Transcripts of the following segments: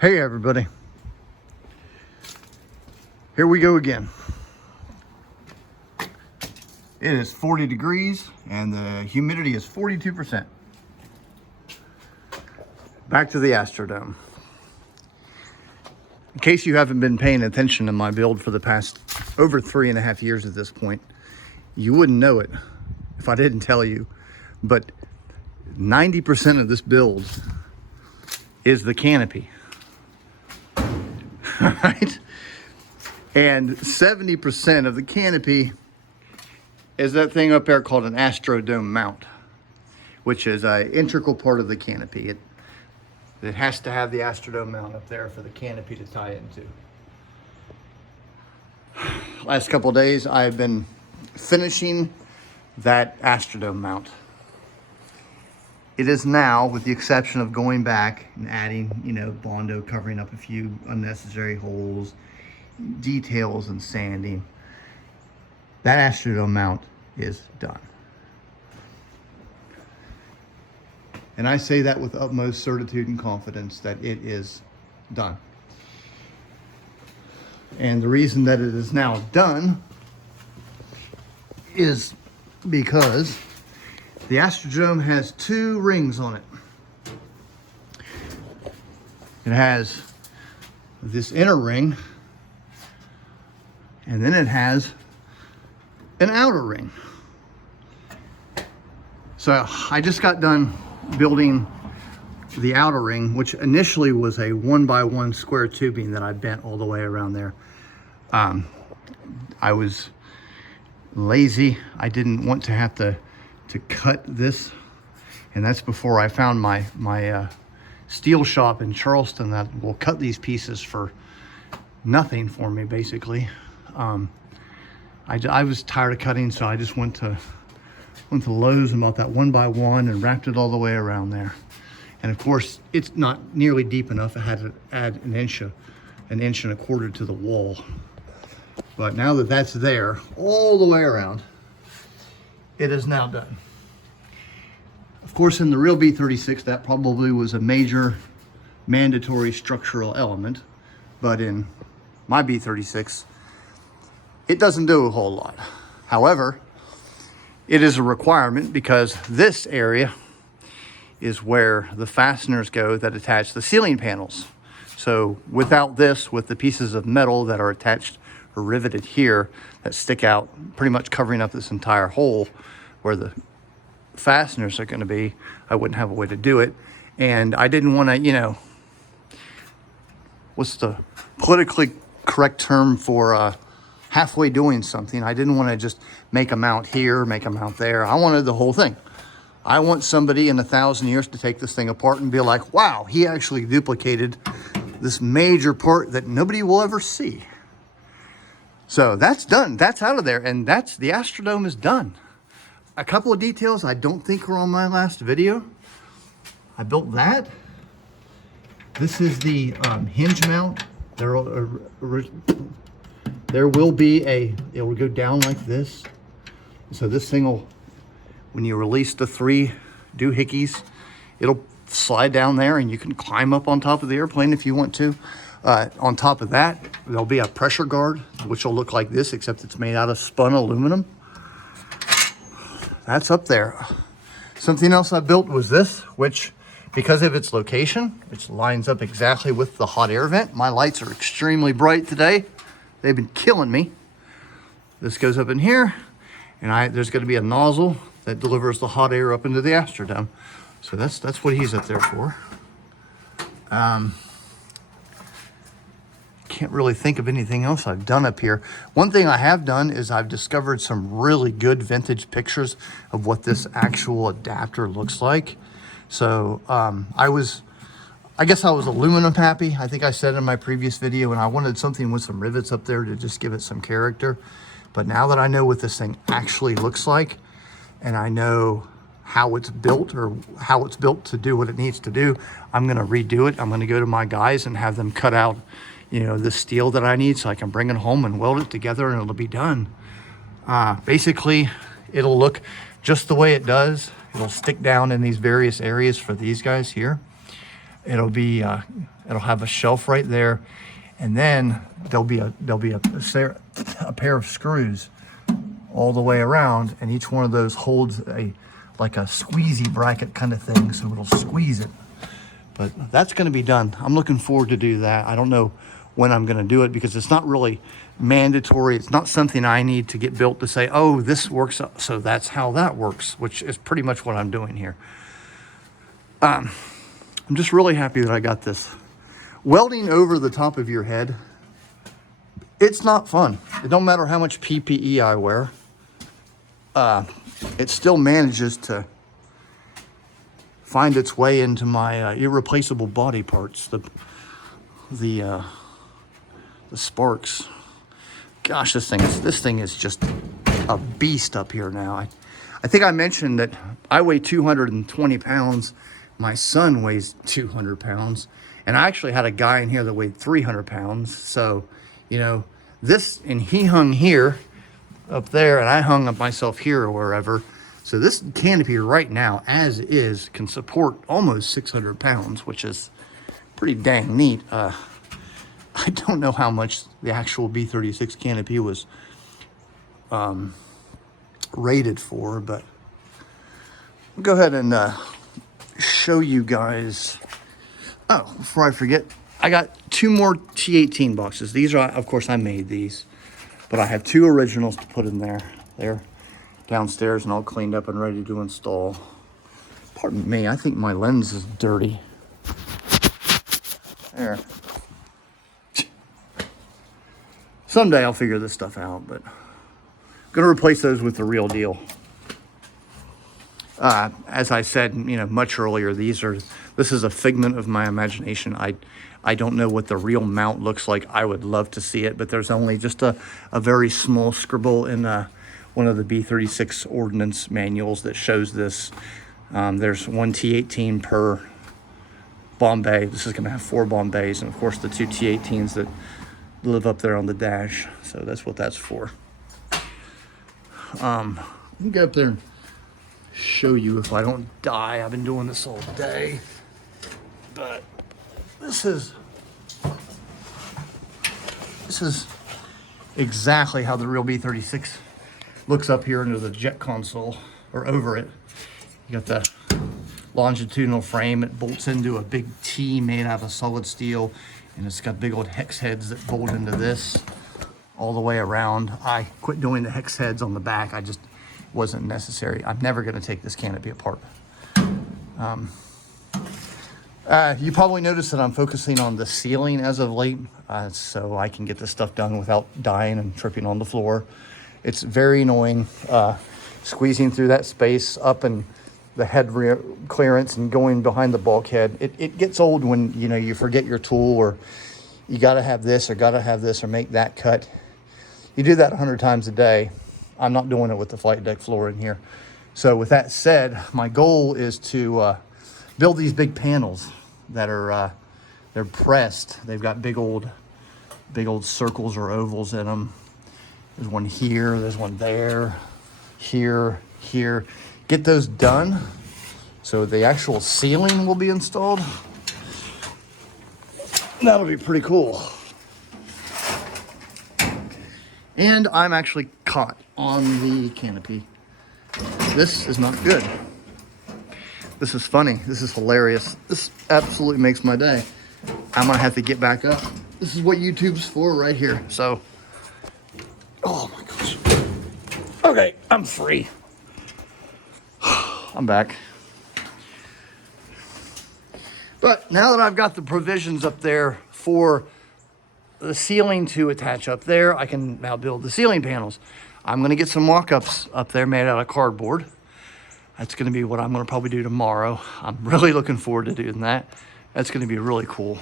Hey everybody, here we go again. It is 40 degrees and the humidity is 42%. Back to the Astrodome. In case you haven't been paying attention to my build for the past over 3.5 years at this point, you wouldn't know it if I didn't tell you, but 90% of this build is the canopy. Right? And 70% of the canopy is that thing up there called an Astrodome mount, which is an integral part of the canopy. It has to have the Astrodome mount up there for the canopy to tie into. Last couple of days, I've been finishing that Astrodome mount. It is now, with the exception of going back and adding, Bondo, covering up a few unnecessary holes, details and sanding, that Astrodome mount is done. And I say that with utmost certitude and confidence that it is done. And the reason that it is now done is because the Astrodome has 2 rings on it. It has this inner ring, and then it has an outer ring. So I just got done building the outer ring, which initially was a 1x1 square tubing that I bent all the way around there. I was lazy. I didn't want to have to cut this, and that's before I found my steel shop in Charleston that will cut these pieces for nothing for me, basically. I was tired of cutting, so I just went to Lowe's and bought that 1x1 and wrapped it all the way around there. And of course, it's not nearly deep enough. I had to add an inch and a quarter to the wall. But now that that's there all the way around, it is now done. Of course, in the real B-36, that probably was a major mandatory structural element, but in my B-36, it doesn't do a whole lot. However, it is a requirement because this area is where the fasteners go that attach the ceiling panels. So without this, with the pieces of metal that are attached or riveted here that stick out, pretty much covering up this entire hole where the fasteners are going to be, I wouldn't have a way to do it. And I didn't want to, what's the politically correct term for halfway doing something? I didn't want to just make a mount here, make a mount there. I wanted the whole thing. I want somebody in 1,000 years to take this thing apart and be like, wow, he actually duplicated this major part that nobody will ever see. So that's done. That's out of there. And the Astrodome is done. A couple of details I don't think are on my last video. I built that. This is the hinge mount. There will be it will go down like this. So this thing will, when you release the 3 doohickeys, it'll slide down there and you can climb up on top of the airplane if you want to. On top of that, there'll be a pressure guard, which will look like this, except it's made out of spun aluminum. That's up there. Something else I built was this, which, because of its location, which lines up exactly with the hot air vent. My lights are extremely bright today. They've been killing me. This goes up in here, and there's going to be a nozzle that delivers the hot air up into the Astrodome. So that's what he's up there for. Can't really think of anything else I've done up here. One thing I have done is I've discovered some really good vintage pictures of what this actual adapter looks like. So I guess I was aluminum happy. I think I said in my previous video, and I wanted something with some rivets up there to just give it some character. But now that I know what this thing actually looks like, and I know how it's built, or how it's built to do what it needs to do, I'm gonna redo it. I'm gonna go to my guys and have them cut out, the steel that I need so I can bring it home and weld it together and it'll be done. Basically, it'll look just the way it does. It'll stick down in these various areas for these guys here. It'll be it'll have a shelf right there, and then there'll be a pair of screws all the way around, and each one of those holds like a squeezy bracket kind of thing, so it'll squeeze it. But that's going to be done. I'm looking forward to do that. I don't know when I'm going to do it because it's not really mandatory. It's not something I need to get built to say, oh, this works, so that's how that works, which is pretty much what I'm doing here. I'm just really happy that I got this. Welding over the top of your head, it's not fun. It don't matter how much PPE I wear. It still manages to find its way into my irreplaceable body parts, the sparks. Gosh, this thing is just a beast up here now. I think I mentioned that I weigh 220 pounds. My son weighs 200 pounds. And I actually had a guy in here that weighed 300 pounds. So, you know, and he hung here, up there, and I hung up myself here or wherever. So this canopy right now, as is, can support almost 600 pounds, which is pretty dang neat. I don't know how much the actual B-36 canopy was rated for, but I'll go ahead and show you guys. Oh, before I forget, I got 2 more T18 boxes. These are, of course, I made these, but I have 2 originals to put in there. They're downstairs and all cleaned up and ready to install. Pardon me, I think my lens is dirty. There. Someday I'll figure this stuff out, but I'm gonna replace those with the real deal. As I said, you know, much earlier, this is a figment of my imagination. I don't know what the real mount looks like. I would love to see it, but there's only just a very small scribble in one of the B-36 ordnance manuals that shows this. There's 1 T18 per bomb bay. This is going to have 4 bomb bays, and of course the 2 T18s that live up there on the dash. So that's what that's for. Let me get up there and show you if I don't die. I've been doing this all day, but this is exactly how the real B-36 looks up here into the jet console, or over it. You got the longitudinal frame. It bolts into a big T made out of solid steel, and it's got big old hex heads that bolt into this all the way around. I quit doing the hex heads on the back. I just wasn't necessary. I'm never going to take this canopy apart. You probably noticed that I'm focusing on the ceiling as of late, so I can get this stuff done without dying and tripping on the floor. It's very annoying squeezing through that space up and the head clearance and going behind the bulkhead. It gets old when, you know, you forget your tool, or you got to have this or make that cut. You do that 100 times a day. I'm not doing it with the flight deck floor in here. So with that said, my goal is to build these big panels that are they're pressed. They've got big old circles or ovals in them. There's one here, there's one there, here. Get those done so the actual ceiling will be installed. That'll be pretty cool. And I'm actually caught on the canopy. This is not good. This is funny. This is hilarious. This absolutely makes my day. I'm gonna have to get back up. This is what YouTube's for right here. So, oh my gosh. Okay, I'm free. I'm back. But now that I've got the provisions up there for the ceiling to attach up there, I can now build the ceiling panels. I'm gonna get some mock-ups up there made out of cardboard. That's gonna be what I'm gonna probably do tomorrow. I'm really looking forward to doing that. That's gonna be really cool.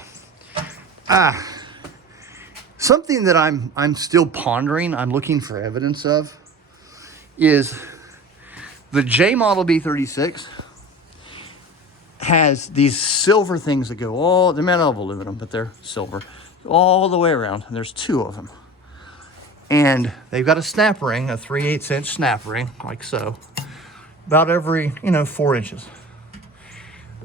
Something that I'm still pondering, I'm looking for evidence of, is the J model B-36 has these silver things that go all, they're made out of aluminum, but they're silver, all the way around. And there's 2 of them. And they've got a snap ring, a 3/8 inch snap ring, like so, about every, 4 inches.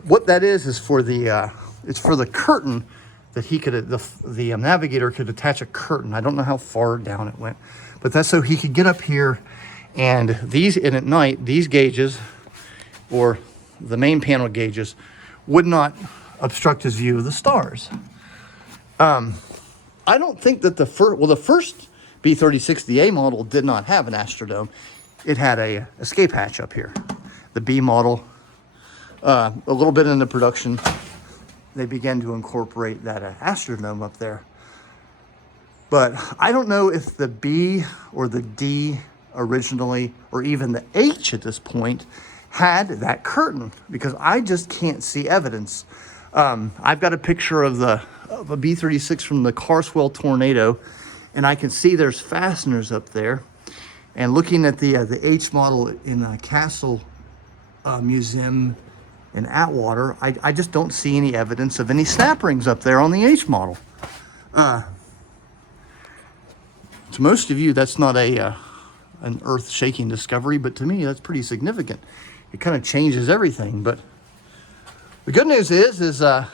What that is for the it's for the curtain that he could, the navigator could attach a curtain. I don't know how far down it went, but that's so he could get up here, and at night, these gauges, or the main panel gauges, would not obstruct his view of the stars. I don't think that the first B-36, the A model, did not have an Astrodome. It had a escape hatch up here. The B model, a little bit into production, they began to incorporate that Astrodome up there. But I don't know if the B or the D originally, or even the H at this point, had that curtain, because I just can't see evidence. I've got a picture of a B-36 from the Carswell tornado, and I can see there's fasteners up there. And looking at the H model in the Castle Museum in Atwater, I just don't see any evidence of any snap rings up there on the H model. To most of you, that's not an earth-shaking discovery, but to me, that's pretty significant. It kind of changes everything. But the good news is I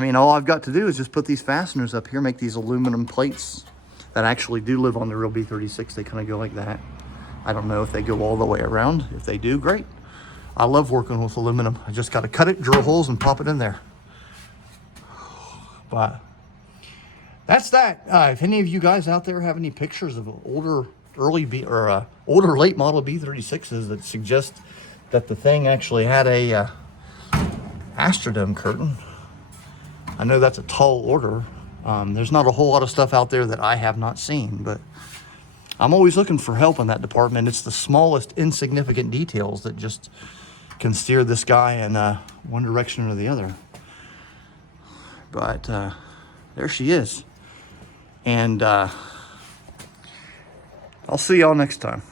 mean, all I've got to do is just put these fasteners up here, make these aluminum plates that actually do live on the real B-36. They kind of go like that. I don't know if they go all the way around. If they do, great. I love working with aluminum. I just got to cut it, drill holes, and pop it in there. But that's that. If any of you guys out there have any pictures of older late model B-36s that suggest that the thing actually had a Astrodome curtain, I know that's a tall order. There's not a whole lot of stuff out there that I have not seen, but I'm always looking for help in that department. It's the smallest insignificant details that just can steer this guy in one direction or the other. But there she is. And I'll see y'all next time.